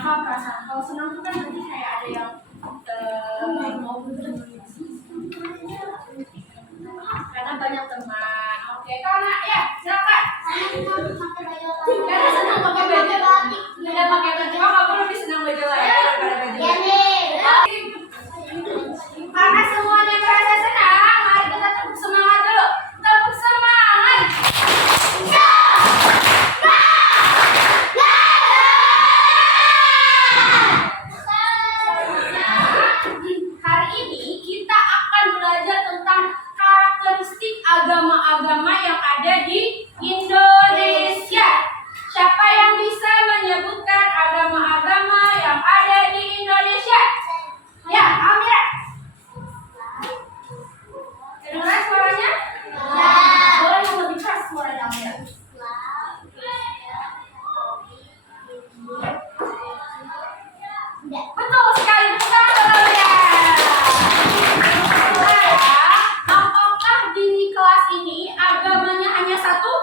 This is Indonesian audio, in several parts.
Apa perasaan? Kalau senang tuh kan berarti kayak ada yang mau karena banyak teman. Oke, karena ya silakan. Karena senang pakai baju. Tidak pakai baju. Kamu lebih senang baju lain daripada baju. Karena semuanya merasa senang, mari kita tepuk semangat dulu. Tepuk semangat. Hari ini kita akan belajar tentang karakteristik agama-agama yang ada di Indonesia. Siapa yang bisa menyebutkan agama-agama yang ada di Indonesia? Ya, Amira. Kedengaran suaranya? Ya. Boleh yang lebih keras suaranya Amira. Betul sekali, betul ya. Apakah di kelas ini agamanya hanya satu?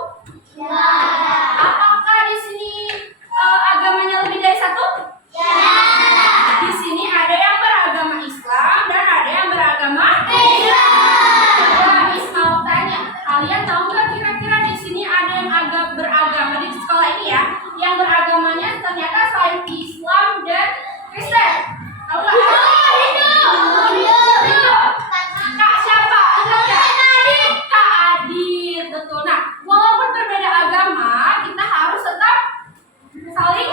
Ya. Apakah di sini agamanya lebih dari satu? Ya. Di sini ada yang beragama Islam dan ada yang beragama Islam. Miss mau tanya, kalian tahu nggak kira-kira di sini ada yang beragama di sekolah ini ya? Yang beragamanya ternyata selain Islam dan Kristen. Tahu nggak? Kak siapa? Ingat nggak? Kak Adit, betul. Nah, walaupun berbeda agama, kita harus tetap saling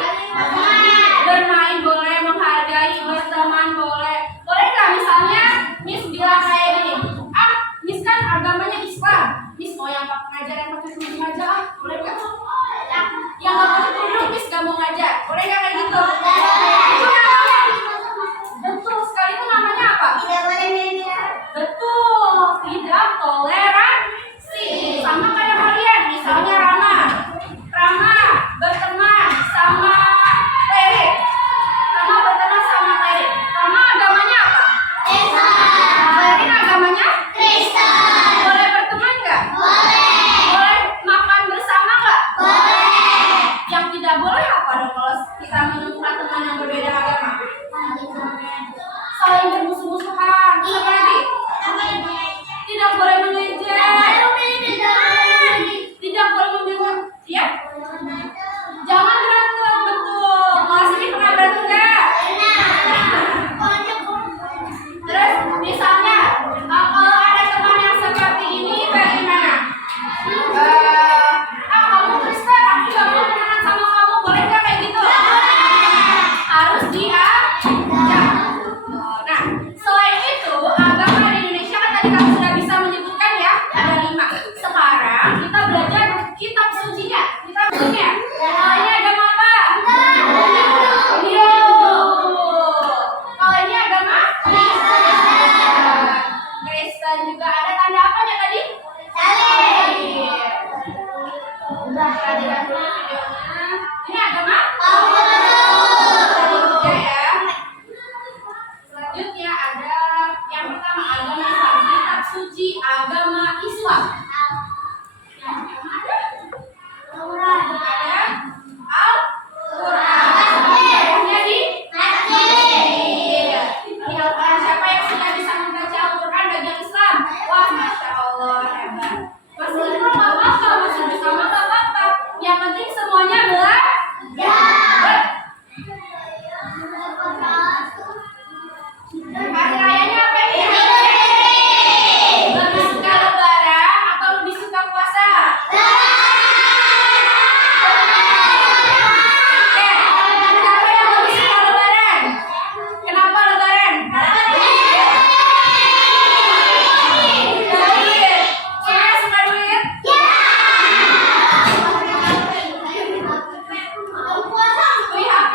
bermain boleh, menghargai berteman boleh. Boleh nggak misalnya Miss bilang kayak gini, Miss kan agamanya Islam. Miss mau yang ngajar yang pakai kerudung aja, boleh nggak? Yang nggak pakai kerudung Miss nggak mau ngajar, boleh nggak kayak gitu? Itu namanya, betul sekali, itu namanya apa? Betul, tidak toleransi. Sama kayak kalian, misalnya Rama berteman sama Rere. Rama berteman sama Rere. Rama agamanya apa? Rere agamanya? Kristen. Boleh berteman nggak? Boleh makan bersama nggak? Yang tidak boleh apa dong kalau kita menemukan teman yang berbeda agama? Saling bermusuh-musuhan. Apa lagi? Tidak boleh mengejek. Tidak boleh mendengar. Ya? Jangan berantem, betul. Kelas ini pernah berantem nggak? Terus misalnya kalau ada teman yang seperti ini bagaimana? Kamu Kristen, aku gak mau temenan sama kamu, boleh nggak kayak gitu? Harus diajak. Nah, selain itu agama di Indonesia kan tadi kamu sudah bisa menyebutkan ya, ada 5. Sekarang kita belajar kitab sucinya. Kitab sucinya. Ini agama apa? Hindu. Kalau ini agama Kristen juga. Ada tanda apanya tadi? Udah, perhatikan dulu videonya. Ini agama? Tadi juga ya. Selanjutnya ada yang pertama agama Islam. Kitab suci agama Islam. Yang ada? Ada Al-Quran. Ayatnya di Ini Al-Quran. Siapa yang sudah bisa membaca Al-Quran bagian Islam? Wah, Masya Allah, hebat. Masih bisa nggak apa-apa, masih bisa nggak apa-apa. Yang penting semuanya belajar. Hari rayanya apa ini? Lebih suka lebaran atau lebih suka puasa? Siapa yang lebih suka lebaran? Kenapa lebaran? Duit. Saya suka duit? Beli HP, HP.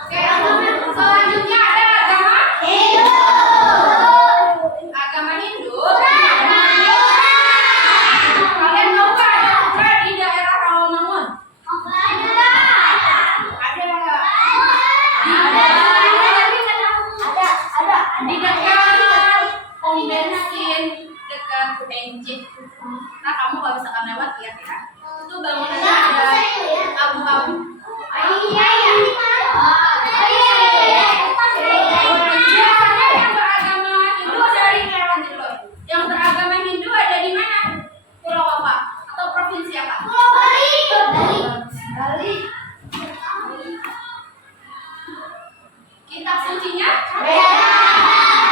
Oke, selanjutnya ada agama Hindu. Kalian tahu nggak ada pura di daerah Rawamangun? Ada. Di dekat pom bensin, dekat bensin. Nah, kamu kalau misalkan lewat ya. Itu bangunannya ada abu-abu. Biasanya yang beragama Hindu dari yang beragama Hindu ada di mana? Pulau apa? Atau provinsi apa? Bali. Kitab sucinya?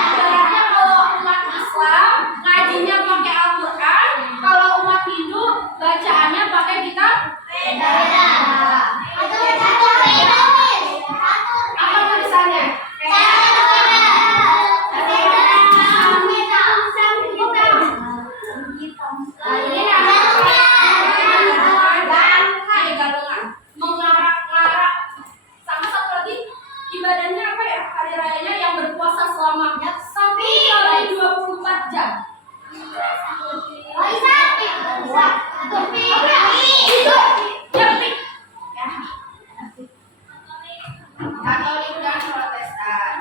Ibaratnya kalau umat Islam ngajinya pakai Al-Quran, kalau umat Hindu bacaannya pakai kitab apa tulisannya? Ini galungan, mengarak-ngarak. Sama satu lagi ibadahnya apa ya? Hari rayanya yang berpuasa selama sampai 24 jam. Katolik dan Protestan.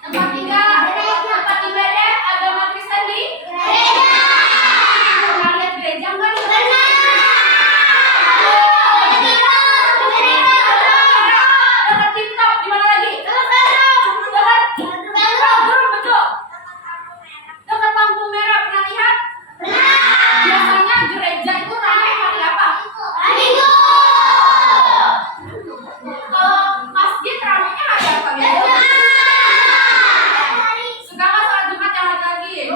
Tempat tinggal, tempat ibadah agama Kristen di pernah lihat gereja nggak? Dekat TikTok, di mana lagi? Betul. Dekat lampu merah, pernah lihat? Biasanya gereja itu ramai hari apa? Kalau masjid ramainya hari apa biasanya? Suka nggak sholat Jumat yang lagi?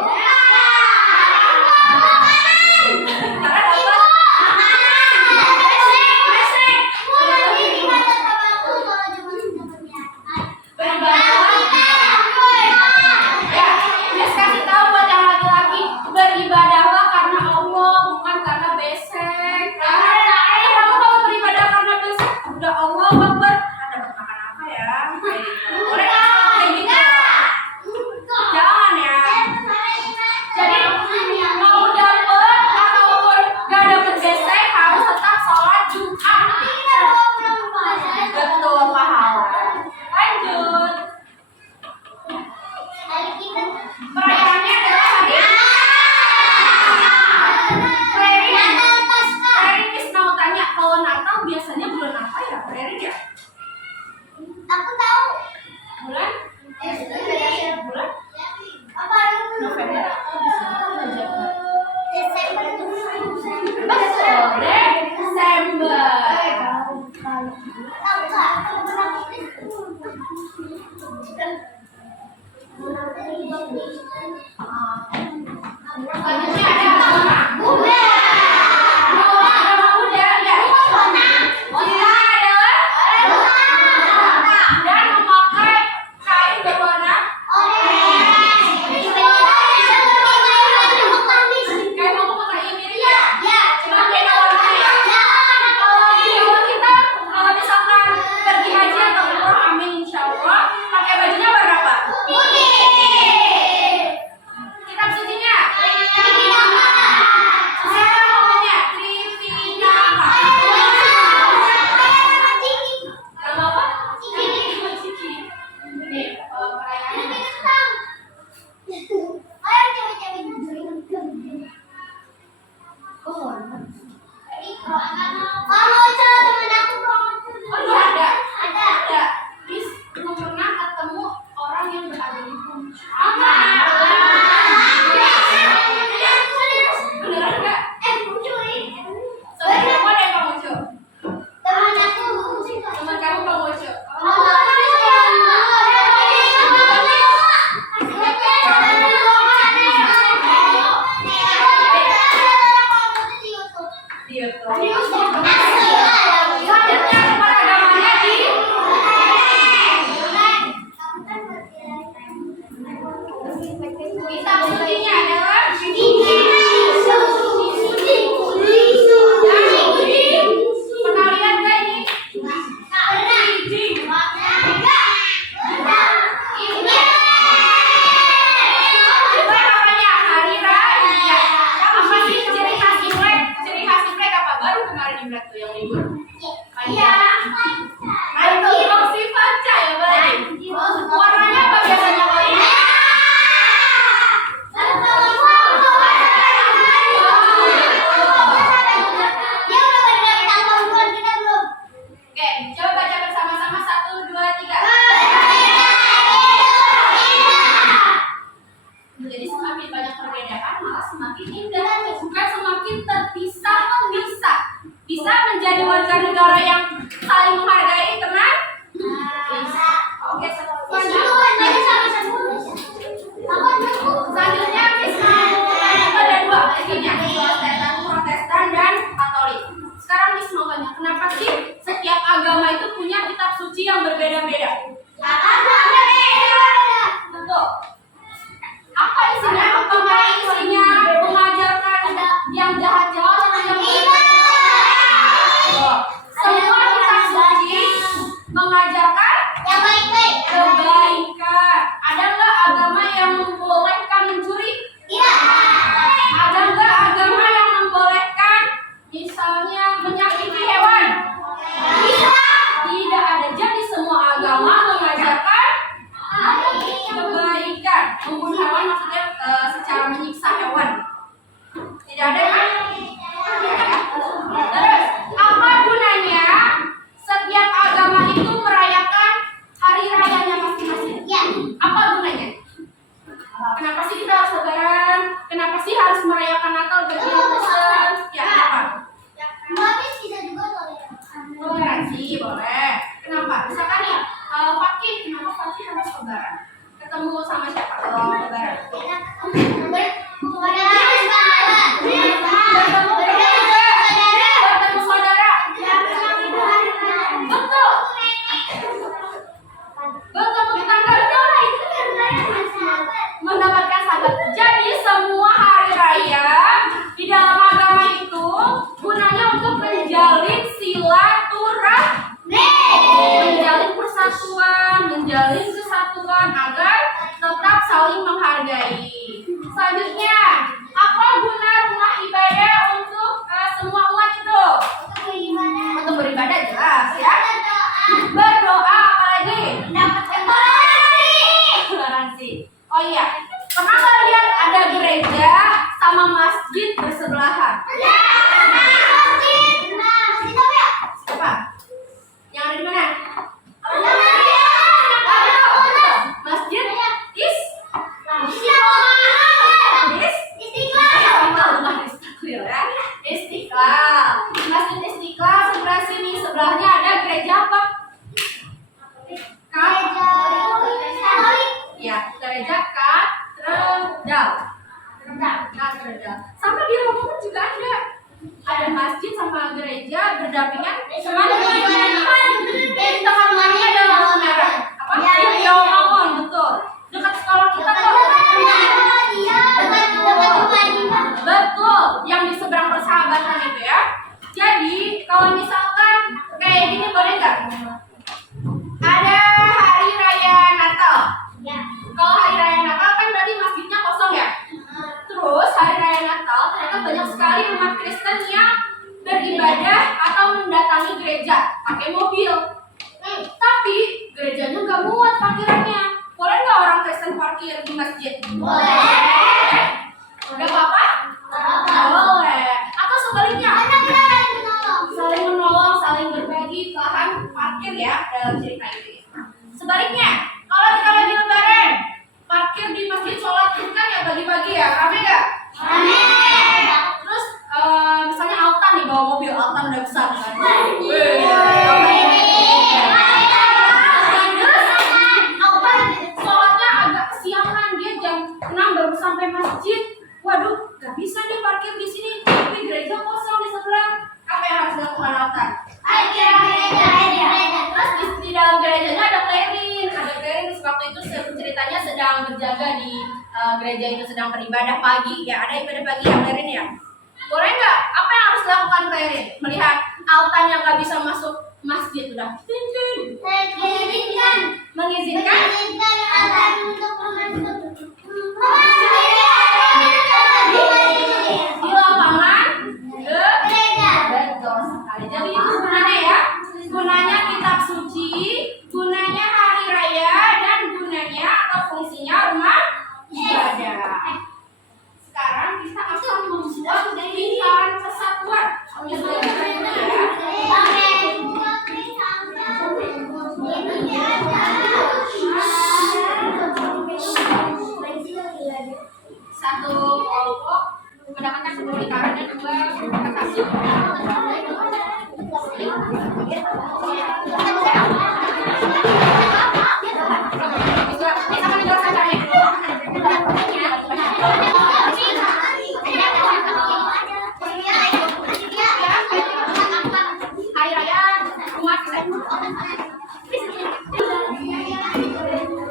Karena dapat ya, Miss kasih tahu buat yang laki-laki, beribadahlah karena Allah, bukan karena besek. Kamu kalau beribadah karena besek, udah Allah Akbar, dapat makan apa ya? Boleh kayak gitu. Jangan ya. Jadi mau dapet ataupun gak dapet besek harus tetap sholat Jumat. Betul, pahala. Lanjut. Perayaannya adalah hari Rerin Miss mau tanya, kalau Natal biasanya bulan apa ya, Rerin ya? Bulan? Bulan? November atau Desember? Betul, Desember. Selanjutnya ada agama Buddha. Mau agama Buddha ya? Cirinya adalah dan memakai kain berwarna kayak mau pakai ini ya? Cuma beda warnanya. Kalau misalkan pergi haji atau umroh, amin insya Allah, pakai bajunya warna apa? Kitab sucinya? Siapa namanya? Tripitaka. Nama apa? Ciki. Nih, perayaannya. Oh iya ada. Miss belum pernah ketemu orang yang berada di puncak. Beneran nggak? Soalnya kamu ada yang Bang Ucu. Teman kamu Bang Ucu. Dia tuh. Selanjutnya tempat agamanya di kitab sucinya adalah pernah lihat nggak ini? Coba namanya hari raya. Apa sih ciri khas Imlek? Ciri khas Imlek apa? Baru kemarin Imlek tuh yang libur. Ayo, opsi panca ya, Bang. Warnanya apa biasanya, Bang? semakin indah, bukan semakin terpisah memisah. Bisa menjadi warga negara yang saling menghargai, teman? Bisa. Oke, selanjutnya ada dua isinya, Protestan dan Katolik. Sekarang Miss mau tanya, kenapa sih setiap agama itu punya kitab suci yang berbeda-beda? Betul. Apa isinya? Apakah isinya mengajarkan yang jahat-jahat atau yang baik? Semua kitab suci mengajarkan Yang baik-baik. kebaikan. Ada nggak agama yang membolehkan mencuri? Tidak. Ada nggak agama yang membolehkan misalnya menyakiti hewan? Tidak ada. Jadi semua agama mengajarkan kebaikan. Membunuh hewan maksudnya secara menyiksa hewan. Tidak ada kan? Terus apa gunanya setiap agama itu merayakan hari rayanya masing-masing? Ya. Apa gunanya? Kenapa sih kita harus lebaran? Kenapa sih harus merayakan Natal bagi Kristen? Ya, kenapa? Tapi kita juga boleh. Toleransi boleh. Kenapa? Misalkan ya, Fakih, kenapa Fakih harus lebaran? Ketemu sama siapa kalau lebaran? Bertemu saudara. Betul. Bertemu tetangga. Mendapatkan sahabat. Jadi semua hari raya di dalam agama itu gunanya untuk menjalin silaturahmi, menjalin persatuan, menjalin kesatuan agar tetap saling menghargai. Selanjutnya, apa guna rumah ibadah untuk semua umat itu? Untuk beribadah jelas ya. Berdoa apalagi? Toleransi. Oh iya, pernah nggak lihat ada gereja sama masjid bersebelahan? Siapa? Yang ada di mana? Masjid Istiqlal. Masjid Istiqlal sebelah sini, sebelahnya ada gereja apa? Ya, gereja katedral. Katedral. Sama di Romawi juga ada. Ada masjid sama gereja berdampingan. Sama di tengah rumahnya ada lampu merah. Apa? Di Romawi, betul. Dekat sekolah kita kok. Betul, yang di seberang persahabatan itu ya. Jadi kalau misalkan kayak gini boleh nggak? Ada hari raya Natal. Kalau hari raya Natal kan berarti masjidnya kosong ya. Terus hari raya Natal ternyata banyak sekali umat Kristen yang beribadah atau mendatangi gereja pakai mobil. Tapi gerejanya nggak muat parkirannya. Boleh nggak orang Kristen parkir di masjid? Boleh. Udah apa? Boleh. Atau sebaliknya? Saling menolong, saling berbagi lahan parkir ya dalam cerita itu. Sebaliknya, kalau kita lagi lebaran, parkir di masjid sholat itu kan ya bagi-bagi ya, rame nggak? Rame. Terus misalnya Altan nih bawa mobil, Altan udah besar kan? Sholatnya agak kesiangan, dia jam 6 baru sampai masjid. Waduh, gak bisa nih parkir di sini, tapi gereja kosong di sebelah. Apa yang harus dilakukan Altan? Terus di dalam gerejanya ada clearing. Terus waktu itu ceritanya sedang berjaga di gereja itu sedang beribadah pagi. Ya ada ibadah pagi yang clearing ya. Boleh nggak? Apa yang harus dilakukan clearing? Melihat Altan yang nggak bisa masuk masjid udah. Mengizinkan. Di lapangan gereja. Betul sekali. Jadi itu gunanya ya. Gunanya kitab suci, gunanya hari raya, dan gunanya atau fungsinya rumah ibadah. Sekarang kita akan membuat lingkaran kesatuan. Satu kelompok mendapatkan 10 lingkaran dan 2 kertas. Bisa kami jelaskan caranya dulu. Hari raya umat Islam.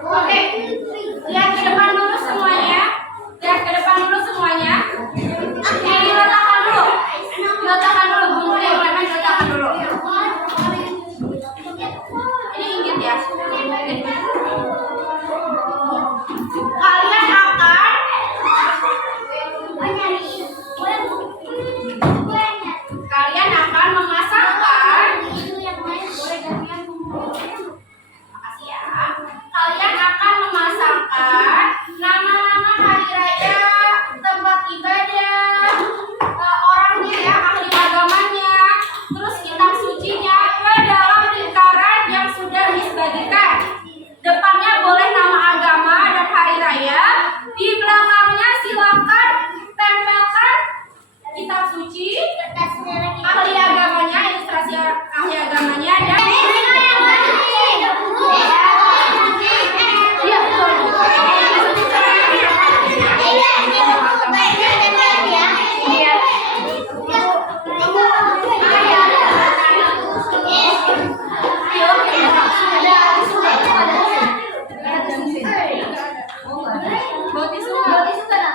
Oke, lihat ke depan dulu semuanya. Lihat ke depan dulu semuanya. Diletakkan dulu. Diletakkan dulu. Bumbunya boleh diletakkan dulu. Ini ingat ya. Kalian akan memasangkan. Makasih ya. Kalian akan memasangkan nama-nama hari raya, tempat ibadah, orangnya ya, ahli agamanya, terus kitab sucinya ke dalam lingkaran yang sudah dibagikan. Depannya boleh nama agama dan hari raya, di belakangnya silakan tempelkan kitab suci, ahli agamanya, ilustrasi ahli agamanya, dan iya betul. Bawa tisu nggak?